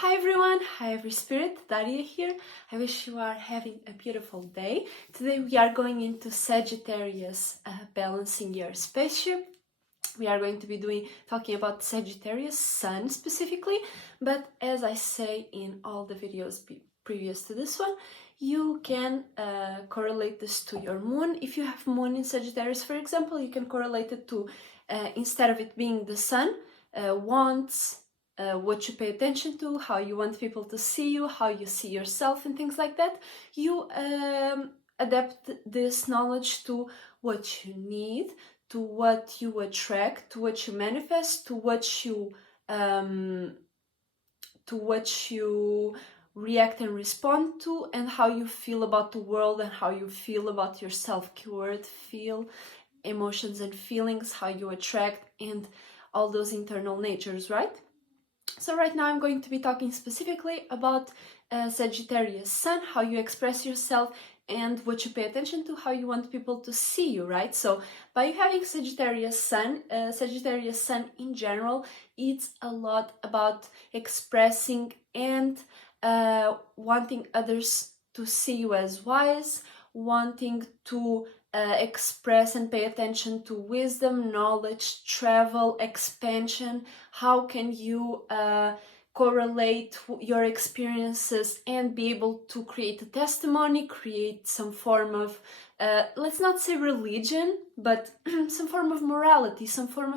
Hi everyone, hi every spirit, Daria here. I wish you are having a beautiful day. Today we are going into Sagittarius, balancing your spaceship. We are going to be talking about Sagittarius Sun specifically, but as I say in all the videos previous to this one, you can correlate this to your moon. If you have moon in Sagittarius, for example, you can correlate it to, instead of it being the sun, wants, what you pay attention to, how you want people to see you, how you see yourself, and things like that. You adapt this knowledge to what you need, to what you attract, to what you manifest, to what you react and respond to, and how you feel about the world and how you feel about yourself. Keyword feel, emotions and feelings, how you attract, and all those internal natures, right? So right now I'm going to be talking specifically about Sagittarius Sun, how you express yourself and what you pay attention to, how you want people to see you, right? So by having Sagittarius Sun in general, it's a lot about expressing and wanting others to see you as wise, wanting to express and pay attention to wisdom, knowledge, travel, expansion. How can you correlate your experiences and be able to create a testimony, create some form of, let's not say religion, but some form of morality, some form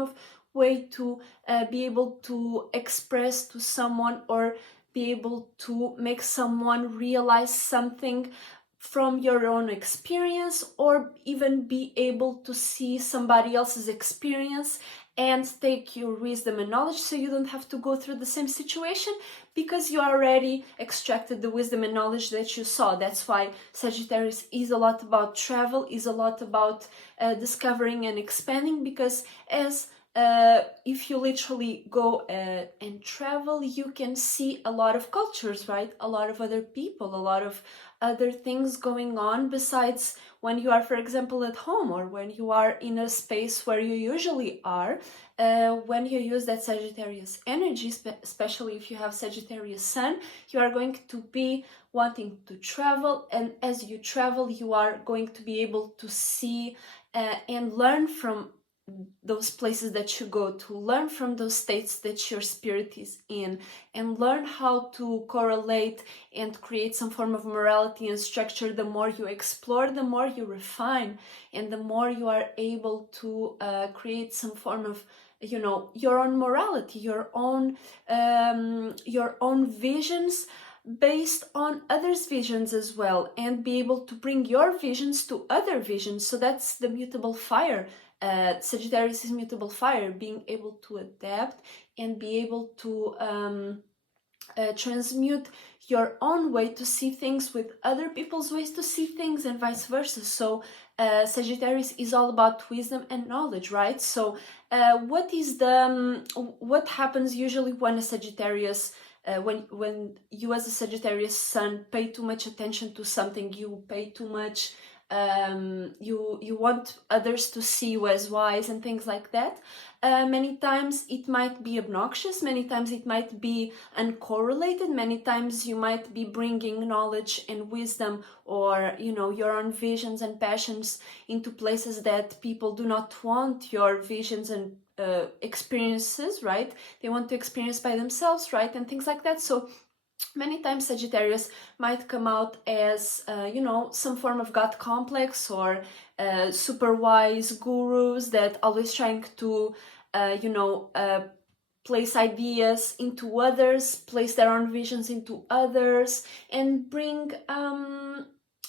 of way to be able to express to someone, or be able to make someone realize something from your own experience, or even be able to see somebody else's experience and take your wisdom and knowledge, so you don't have to go through the same situation, because you already extracted the wisdom and knowledge that you saw. That's why Sagittarius is a lot about travel, is a lot about discovering and expanding, because if you literally go and travel, you can see a lot of cultures, right? A lot of other people, a lot of other things going on besides when you are, for example, at home, or when you are in a space where you usually are. When you use that Sagittarius energy, especially if you have Sagittarius Sun, you are going to be wanting to travel, and as you travel, you are going to be able to see and learn from those places that you go to, learn from those states that your spirit is in, and learn how to correlate and create some form of morality and structure. The more you explore, the more you refine, and the more you are able to create some form of, your own morality, your own visions based on others' visions as well, and be able to bring your visions to other visions. So that's the mutable fire. Sagittarius is mutable fire, being able to adapt and be able to transmute your own way to see things with other people's ways to see things, and vice versa. So Sagittarius is all about wisdom and knowledge, right? So what happens usually when a Sagittarius when you as a Sagittarius Sun pay too much attention to something, you pay too much, you want others to see you as wise and things like that. Many times it might be obnoxious, many times it might be uncorrelated, many times you might be bringing knowledge and wisdom, or your own visions and passions into places that people do not want your visions and experiences, right? They want to experience by themselves, right? And things like that. So many times Sagittarius might come out as, some form of God complex, or super wise gurus that always trying to, place ideas into others, place their own visions into others, and bring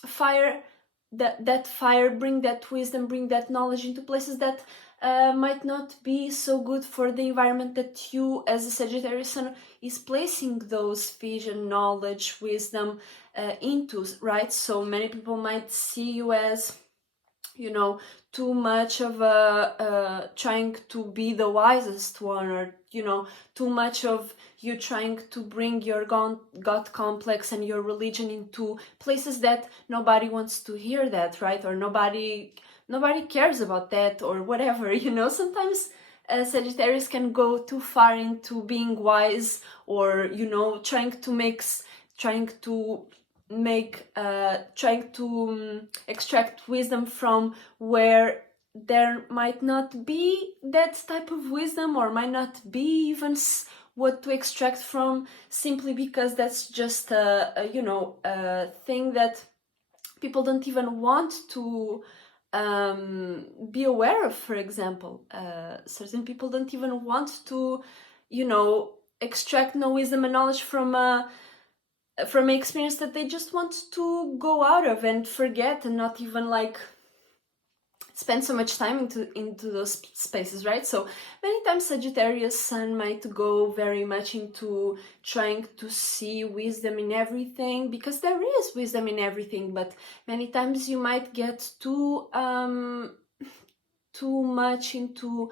fire, that fire, bring that wisdom, bring that knowledge into places that might not be so good for the environment that you as a Sagittarius Sun is placing those vision, knowledge, wisdom into, right? So many people might see you as, too much of a trying to be the wisest one, or too much of you trying to bring your God complex and your religion into places that nobody wants to hear that, right? Or nobody cares about that, or whatever. Sometimes Sagittarius can go too far into being wise, or you know, trying to extract wisdom from where there might not be that type of wisdom, or might not be even what to extract from, simply because that's just a thing that people don't even want to be aware of. For example, certain people don't even want to, extract no wisdom and knowledge from an experience that they just want to go out of and forget, and not even like spend so much time into those spaces, right? So many times Sagittarius sun might go very much into trying to see wisdom in everything, because there is wisdom in everything, but many times you might get too much into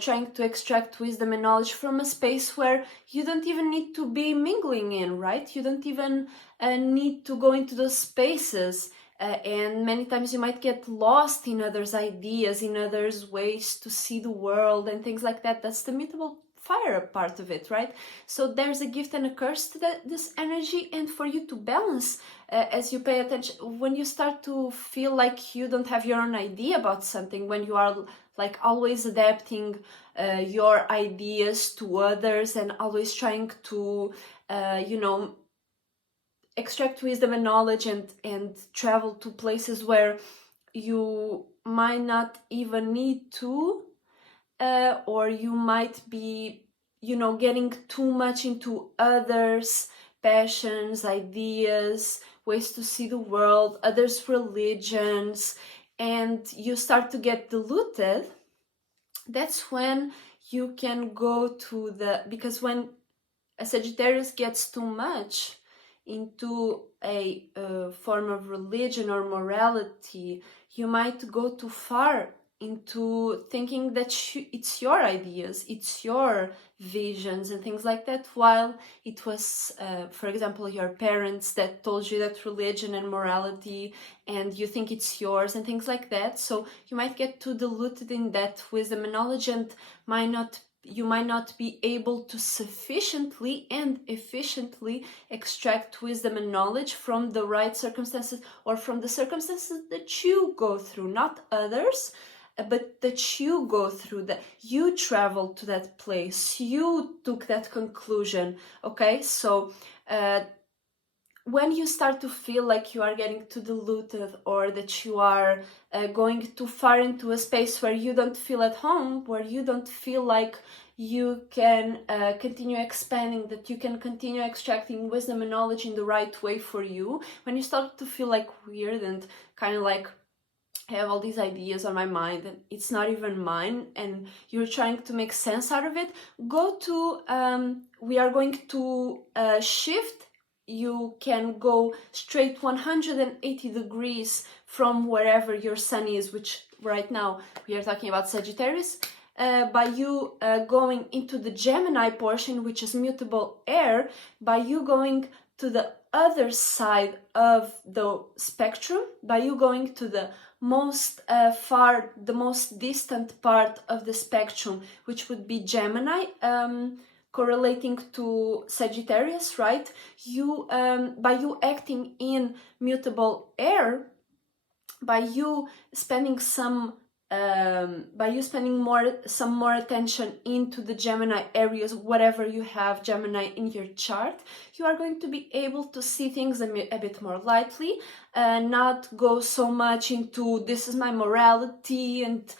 trying to extract wisdom and knowledge from a space where you don't even need to be mingling in, right? You don't even need to go into those spaces. And many times you might get lost in others' ideas, in others' ways to see the world and things like that. That's the mutable fire part of it, right? So there's a gift and a curse to this energy, and for you to balance as you pay attention, when you start to feel like you don't have your own idea about something, when you are like always adapting your ideas to others and always trying to, extract wisdom and knowledge and travel to places where you might not even need to, or you might be, getting too much into others' passions, ideas, ways to see the world, others' religions, and you start to get diluted. That's when you can go to because when a Sagittarius gets too much into a form of religion or morality, you might go too far into thinking that it's your ideas, it's your visions and things like that, while it was, for example, your parents that told you that religion and morality, and you think it's yours and things like that. So you might get too diluted in that wisdom and knowledge, and you might not be able to sufficiently and efficiently extract wisdom and knowledge from the right circumstances, or from the circumstances that you go through, not others, but that you go through, that you traveled to that place, you took that conclusion. Okay, so when you start to feel like you are getting too diluted, or that you are going too far into a space where you don't feel at home, where you don't feel like you can continue expanding, that you can continue extracting wisdom and knowledge in the right way for you, when you start to feel like weird and kind of like, I have all these ideas on my mind and it's not even mine, and you're trying to make sense out of it, go to, we are going to shift. You can go straight 180 degrees from wherever your sun is, which right now we are talking about Sagittarius, by you going into the Gemini portion, which is mutable air, by you going to the other side of the spectrum, by you going to the most the most distant part of the spectrum, which would be Gemini, correlating to Sagittarius, right? You by you acting in mutable air, by you spending some more attention into the Gemini areas, whatever you have Gemini in your chart, you are going to be able to see things a bit more lightly, not go so much into this is my morality, and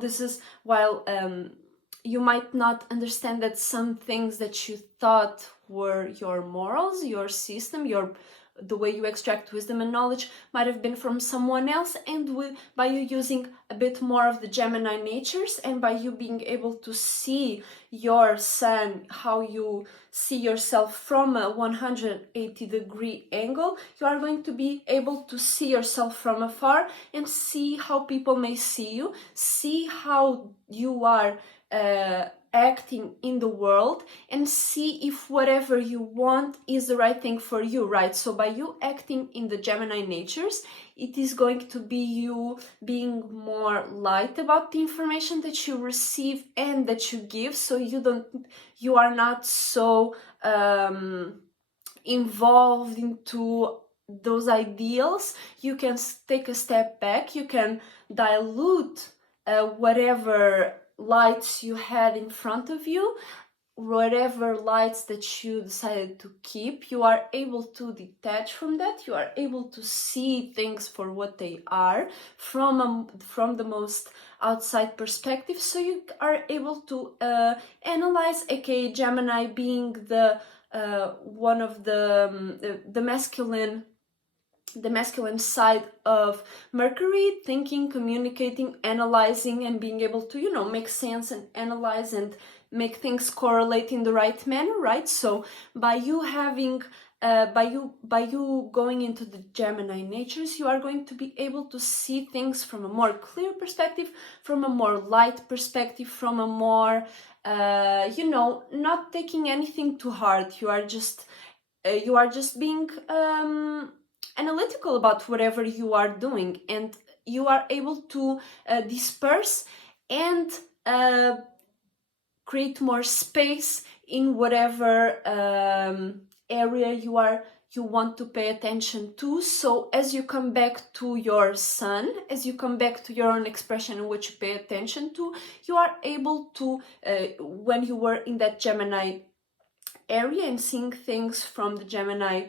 this is, while you might not understand that some things that you thought were your morals, your system, the way you extract wisdom and knowledge might have been from someone else, and by you using a bit more of the Gemini natures, and by you being able to see your sun, how you see yourself from a 180-degree angle, you are going to be able to see yourself from afar and see how people may see you, see how you are acting in the world and see if whatever you want is the right thing for you, right? So by you acting in the Gemini natures, it is going to be you being more light about the information that you receive and that you give, so you are not so involved into those ideals. You can take a step back, you can dilute whatever lights you had in front of you, whatever lights that you decided to keep. You are able to detach from that. You are able to see things for what they are from the most outside perspective. So you are able to analyze, aka Gemini being the one of the masculine side of Mercury, thinking, communicating, analyzing, and being able to, you know, make sense and analyze and make things correlate in the right manner, right? So by you having by you going into the Gemini natures, you are going to be able to see things from a more clear perspective, from a more light perspective, from a more you know, not taking anything too hard. You are just being analytical about whatever you are doing, and you are able to disperse and create more space in whatever area you want to pay attention to. So as you come back to your sun, as you come back to your own expression and what you pay attention to, you are able to, when you were in that Gemini area and seeing things from the Gemini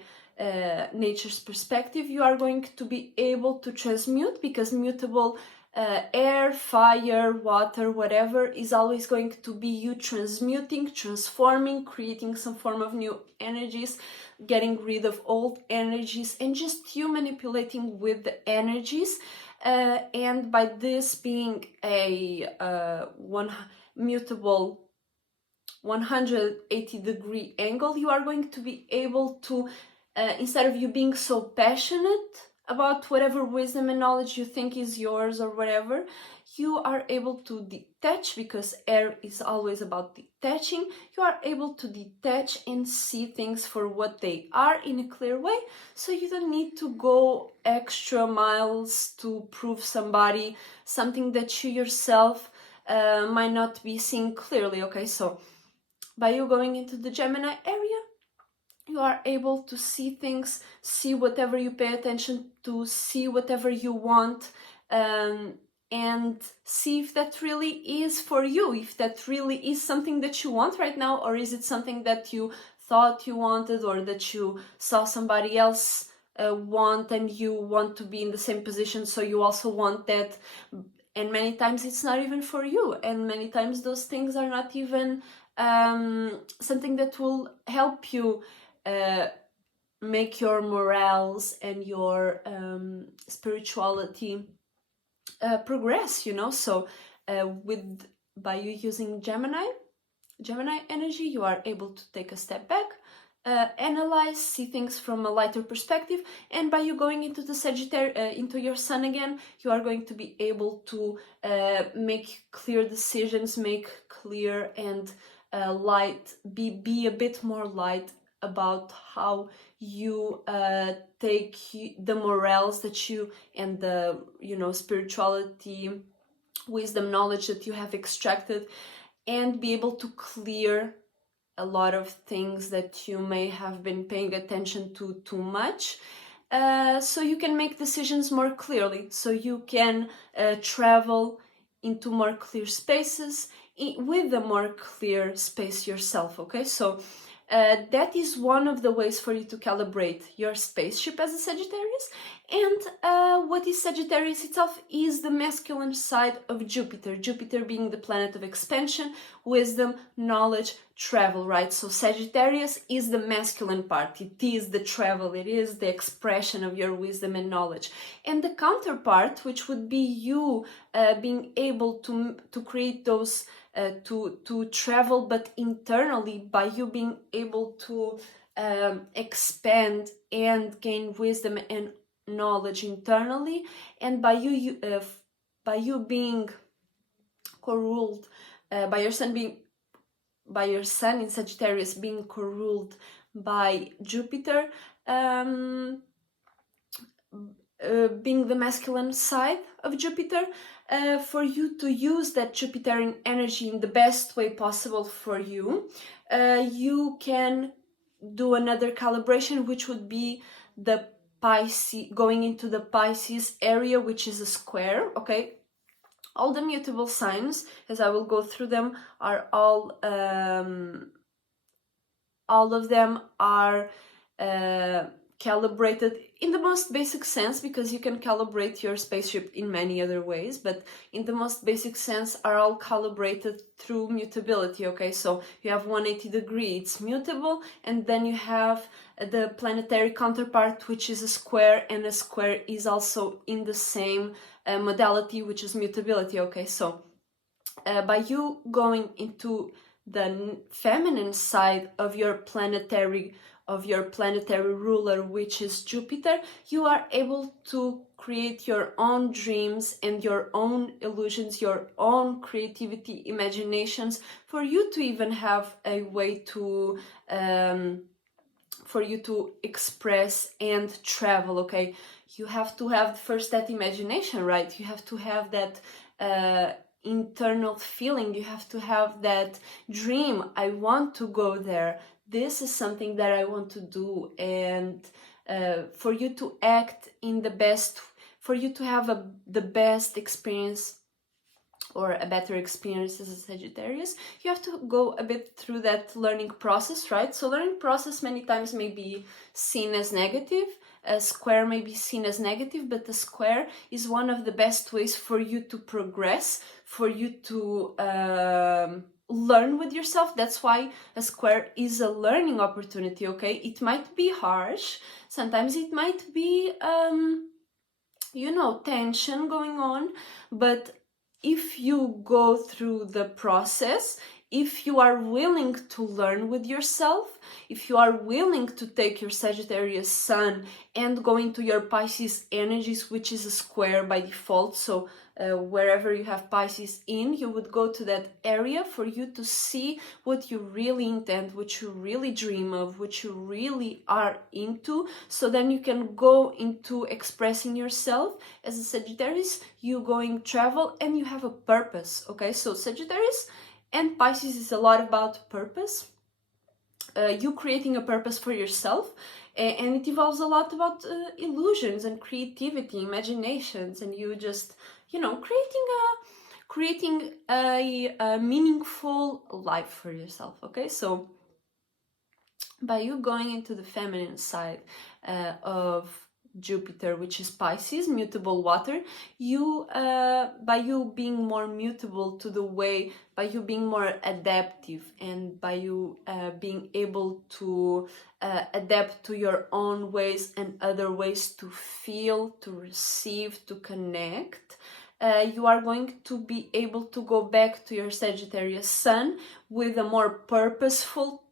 nature's perspective, you are going to be able to transmute, because mutable air, fire, water, whatever, is always going to be you transmuting, transforming, creating some form of new energies, getting rid of old energies, and just you manipulating with the energies. And by this being a one mutable 180-degree angle, you are going to be able to, instead of you being so passionate about whatever wisdom and knowledge you think is yours or whatever, you are able to detach, because air is always about detaching. You are able to detach and see things for what they are in a clear way, so you don't need to go extra miles to prove somebody something that you yourself might not be seeing clearly, okay? So by you going into the Gemini area, you are able to see things, see whatever you pay attention to, see whatever you want, and see if that really is for you, if that really is something that you want right now, or is it something that you thought you wanted, or that you saw somebody else want and you want to be in the same position, so you also want that. And many times it's not even for you, and many times those things are not even something that will help you make your morals and your spirituality progress, you know. So by you using Gemini energy, you are able to take a step back, analyze, see things from a lighter perspective, and by you going into the Sagittarius, into your sun again, you are going to be able to make clear decisions, make clear and light, be a bit more light about how you take the morals that you and the, you know, spirituality, wisdom, knowledge that you have extracted, and be able to clear a lot of things that you may have been paying attention to too much, so you can make decisions more clearly, so you can travel into more clear spaces with a more clear space yourself, okay? So that is one of the ways for you to calibrate your spaceship as a Sagittarius. And what is Sagittarius itself is the masculine side of Jupiter. Jupiter being the planet of expansion, wisdom, knowledge, travel, right? So Sagittarius is the masculine part. It is the travel. It is the expression of your wisdom and knowledge. And the counterpart, which would be you being able to create those to travel, but internally, by you being able to expand and gain wisdom and knowledge internally, and by you being co-ruled by your sun being by your sun in Sagittarius being co-ruled by Jupiter, being the masculine side of Jupiter, for you to use that Jupiterian energy in the best way possible for you. You can do another calibration, which would be the Pisces, going into the Pisces area, which is a square, okay? All the mutable signs, as I will go through them, are all of them are calibrated in the most basic sense, because you can calibrate your spaceship in many other ways, but in the most basic sense are all calibrated through mutability, okay? So you have 180 degree, it's mutable, and then you have the planetary counterpart, which is a square, and a square is also in the same modality, which is mutability, okay? So by you going into the feminine side of your planetary ruler, which is Jupiter, you are able to create your own dreams and your own illusions, your own creativity, imaginations, for you to even have a way to for you to express and travel, okay? You have to have first that imagination, right? You have to have that internal feeling, you have to have that dream. I want to go there, this is something that I want to do, and for you to act in the best, for you to have the best experience or a better experience as a Sagittarius, you have to go a bit through that learning process, right? So learning process many times may be seen as negative, a square may be seen as negative, but the square is one of the best ways for you to progress, for you to learn with yourself. That's why a square is a learning opportunity, okay? It might be harsh, sometimes it might be tension going on, but if you go through the process, if you are willing to learn with yourself, if you are willing to take your Sagittarius sun and go into your Pisces energies, which is a square by default, so wherever you have Pisces in, you would go to that area for you to see what you really intend, what you really dream of, what you really are into. So then you can go into expressing yourself as a Sagittarius, you going travel, and you have a purpose, okay? So Sagittarius and Pisces is a lot about purpose, you creating a purpose for yourself, and it involves a lot about illusions and creativity, imaginations, and you just, creating a meaningful life for yourself, okay? So by you going into the feminine side of Jupiter, which is Pisces, mutable water, you by you being more mutable to the way, by you being more adaptive, and by you being able to adapt to your own ways and other ways to feel, to receive, to connect, you are going to be able to go back to your Sagittarius sun with a more purposeful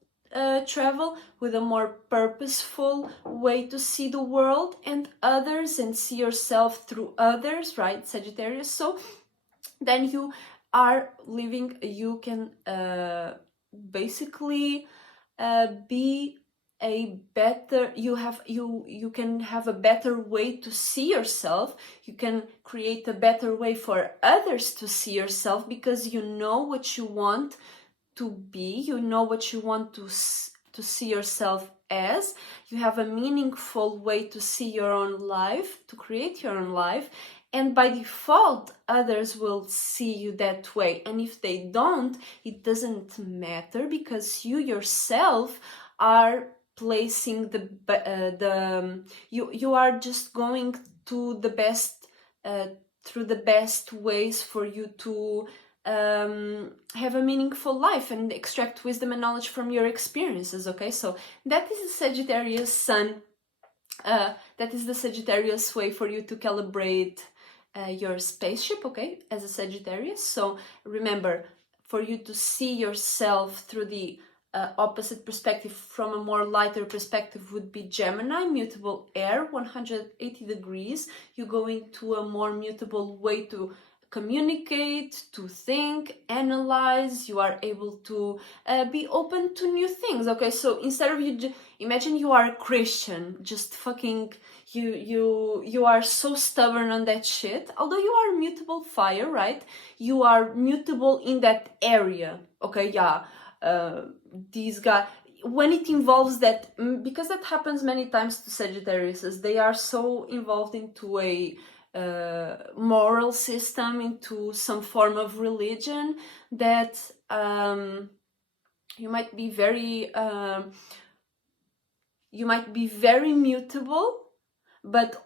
travel, with a more purposeful way to see the world and others, and see yourself through others, right, Sagittarius? So then you are living, you can basically be a better, you can have a better way to see yourself, you can create a better way for others to see yourself, because you know what you want to be, you know what you want to see yourself as, you have a meaningful way to see your own life, to create your own life, and by default others will see you that way. And if they don't, it doesn't matter, because you yourself are placing you are just going to the best through the best ways for you to have a meaningful life and extract wisdom and knowledge from your experiences, okay? So that is the Sagittarius sun, that is the Sagittarius way for you to calibrate your spaceship, okay, as a Sagittarius. So remember, for you to see yourself through the opposite perspective, from a more lighter perspective, would be Gemini, mutable air, 180 degrees. You go into a more mutable way to communicate, to think, analyze. You are able to be open to new things. Okay, so instead of imagine you are a Christian, just fucking you are so stubborn on that shit. Although you are mutable fire, right? You are mutable in that area. Okay, yeah. These guys, when it involves that, because that happens many times to Sagittarius, they are so involved into a moral system, into some form of religion, that you might be very mutable, but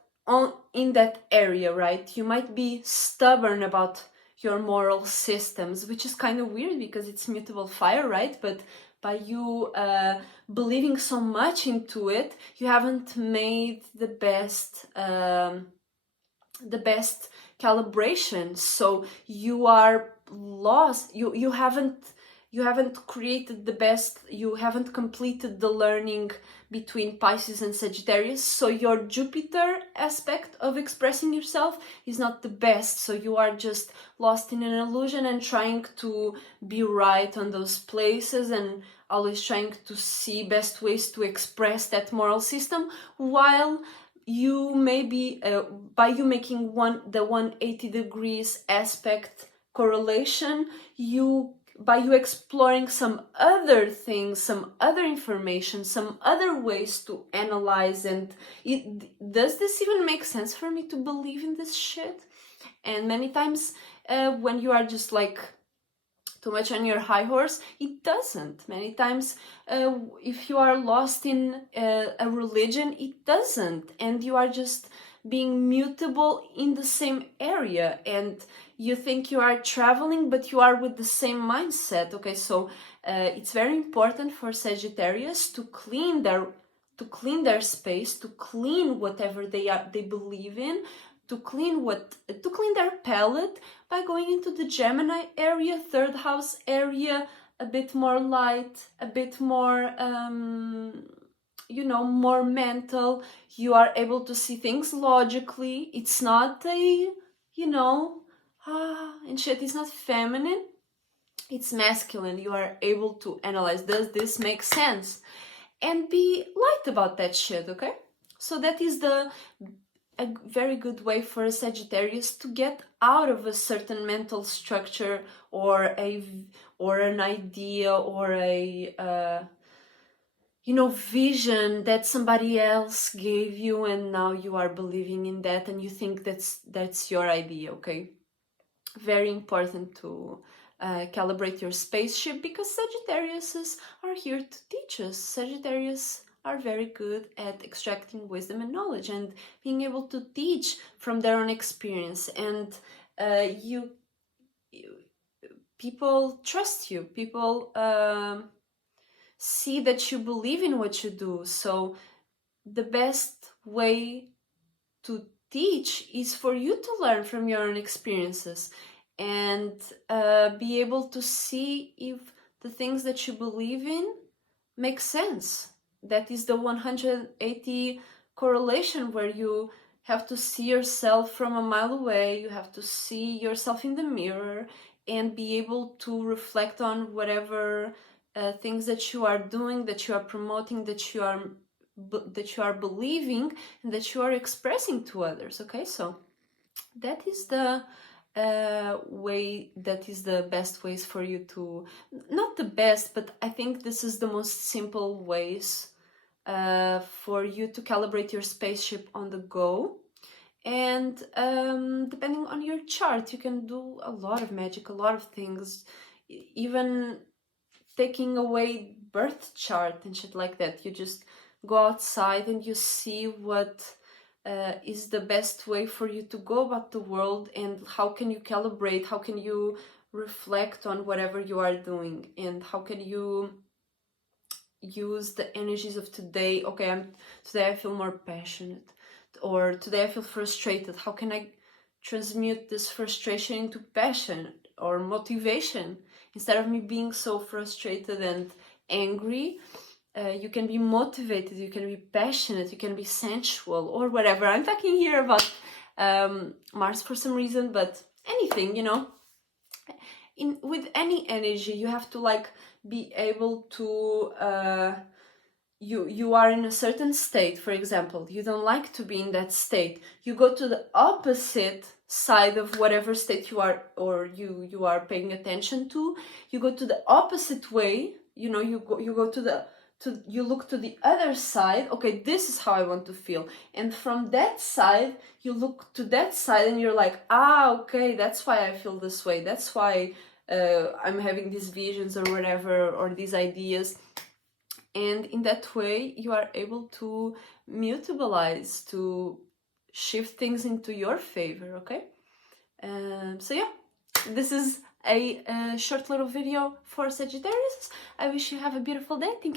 in that area, right? You might be stubborn about your moral systems, which is kind of weird because it's mutable fire, right? But by you believing so much into it, you haven't made the best calibration, so you are lost. You haven't created the best, you haven't completed the learning between Pisces and Sagittarius, so your Jupiter aspect of expressing yourself is not the best, so you are just lost in an illusion and trying to be right on those places and always trying to see best ways to express that moral system, while you maybe by you making the 180 degrees aspect correlation, by you exploring some other things, some other information, some other ways to analyze, and does this even make sense for me to believe in this shit? And many times when you are just like too much on your high horse, it doesn't. Many times if you are lost in a religion, it doesn't, and you are just being mutable in the same area, and you think you are traveling, but you are with the same mindset. Okay, so it's very important for Sagittarius to clean their space, to clean whatever they believe in, to clean their palette by going into the Gemini area, third house area, a bit more light, a bit more more mental. You are able to see things logically. It's not a and shit, it's not feminine, it's masculine. You are able to analyze, does this make sense, and be light about that shit. Okay, so that is a very good way for a Sagittarius to get out of a certain mental structure or an idea or a vision that somebody else gave you, and now you are believing in that and you think that's your idea. Okay, very important to calibrate your spaceship, because Sagittariuses are here to teach us. Sagittarius are very good at extracting wisdom and knowledge and being able to teach from their own experience, and people trust you. People see that you believe in what you do. So the best way to teach is for you to learn from your own experiences and be able to see if the things that you believe in make sense. That is the 180 correlation, where you have to see yourself from a mile away. You have to see yourself in the mirror and be able to reflect on whatever things that you are doing, that you are promoting, that you are believing, and that you are expressing to others. Okay, so that is the way, that is the best ways for you to, not the best, but I think this is the most simple ways for you to calibrate your spaceship on the go. And depending on your chart, you can do a lot of magic, a lot of things, even taking away birth chart and shit like that. You just go outside and you see what is the best way for you to go about the world, and how can you calibrate, how can you reflect on whatever you are doing, and how can you use the energies of today. Okay, today I feel more passionate, or today I feel frustrated. How can I transmute this frustration into passion or motivation? Instead of me being so frustrated and angry, you can be motivated, you can be passionate, you can be sensual, or whatever. I'm talking here about Mars for some reason, but anything, you know. With any energy, you have to like be able to you are in a certain state, for example, you don't like to be in that state, you go to the opposite side of whatever state you are, or you are paying attention to, you go to the opposite way, you know, you go to you look to the other side. Okay, this is how I want to feel, and from that side you look to that side and you're like, ah, okay, that's why I feel this way, that's why I'm having these visions or whatever, or these ideas. And in that way you are able to mutabilize, to shift things into your favor. Okay, so yeah, this is a short little video for Sagittarius. I wish you have a beautiful day. Thank you